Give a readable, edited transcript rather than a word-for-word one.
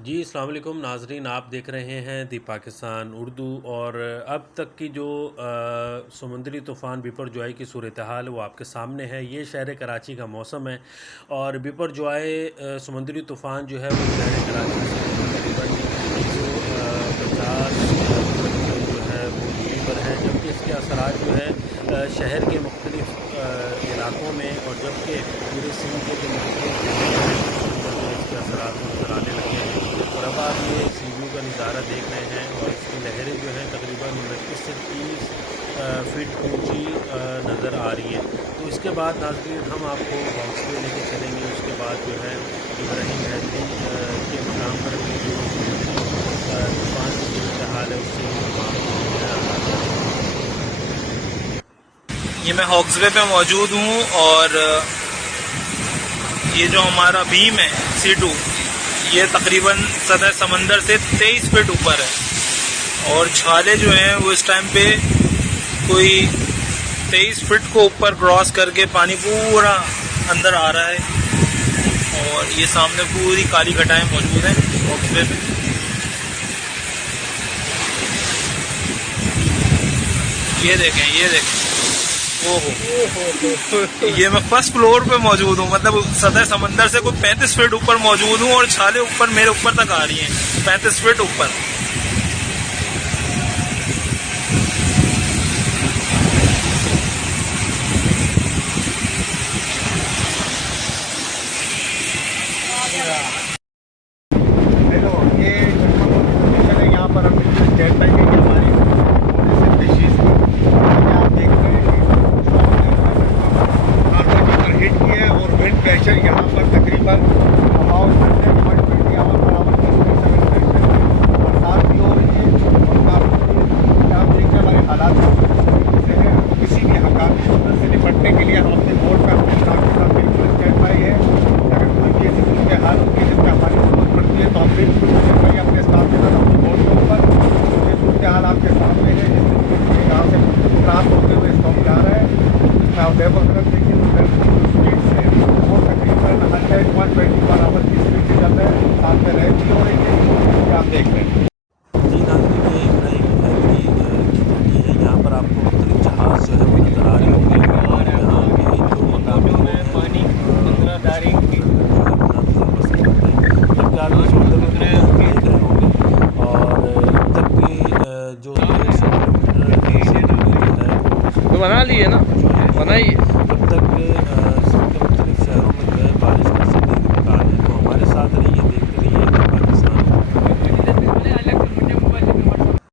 जी अस्सलाम वालेकुम नाजरीन, आप देख रहे हैं दी पाकिस्तान उर्दू। और अब तक की जो समुद्री तूफ़ान बिपरजॉय की सूरत हाल वो आपके सामने है। ये शहर कराची का मौसम है और बिपरजॉय समुद्री तूफ़ान जो है वो शहर कराची से तकरीबन 150 किलोमीटर जो है वो दूरी पर है, जबकि इसके असरात जो है शहर के मुख्तलिफ़ इलाक़ों में और जबकि पूरे सिंध के जो मुख्तलिफ़ ज़िले हैं उसके अंदर जो इसके असरात नज़र आने लगे हैं। और अब आप ये सी व्यू का नज़ारा देख रहे हैं और इसकी लहरें जो हैं तकरीबन 29 से 30 फीट ऊंची नज़र आ रही हैं। तो इसके बाद नाज़रीन हम आपको बॉक्स पे लेके चलेंगे। उसके बाद जो है इब्राहिम हैदरी के मकाम पर भी जो तूफ़ान की सूरत हाल है उससे हम आपको जो है आगाह करेंगे। ये मैं हॉक्सवे पे मौजूद हूँ और ये जो हमारा बीम है C2 ये तकरीबन सतह समंदर से 23 फीट ऊपर है और छाले जो हैं वो इस टाइम पे कोई 23 फीट को ऊपर क्रॉस करके पानी पूरा अंदर आ रहा है और ये सामने पूरी काली घटाएं मौजूद हैं हॉक्सवे पे। ये देखें ओहो ये मैं फर्स्ट फ्लोर पे मौजूद हूँ, मतलब सतह समंदर से कोई 35 फीट ऊपर मौजूद हूँ और छाले ऊपर मेरे ऊपर तक आ रही हैं 35 फीट ऊपर। हेलो, ये लोकेशन है। यहाँ पर हम स्टेट बैंक की हमारी फिशेज आप देख रहे हैं पर हिट किया है और विंड प्रेशर यहाँ पर तकरीबन अबाउट 120 आवर पर आवर बरसात भी हो रही है और काफ़ी आप देख रहे हमारे हालात से है। किसी भी हंगामी सूरत से निपटने के लिए हम अपने बोर्ड पर अपने स्टाफ के साथ बिल्कुल स्टैंड बाई है। अगर कोई भी ऐसी सूरत हाल होती है जिसमें हमारी जरूरत पड़ती है तो हम बिल्कुल स्टैंड बाई अपने स्टाफ के साथ अपने बोर्ड के ऊपर। ये सूरत हाल आपके सामने है जिसमें यहाँ से प्राप्त होते हुए स्टॉक जा रहा है। इसमें आप लेवल तरफ देखिए तो स्पीड से वो तकरीबन 120 पर आवर की स्पीड से चल रहा है। साथ में रेंज भी हो रही है ये आप देख रहे हैं। जी नाज़रीन, ये इब्राहिम हैदरी की घाटी है। यहाँ पर आपको मुख्तलिफ जहाज़ जो है वो नज़र आ रहे होंगे और यहाँ के जो मकामी लोग हैं पानी 15 तारीख की पसंद करते हैं, जबकि आप ये समुद्र में देख रहे होंगे। और अब तक की जो 150 किलोमीटर की दूरी जो है वो तो बना लिए ना, बनाइए।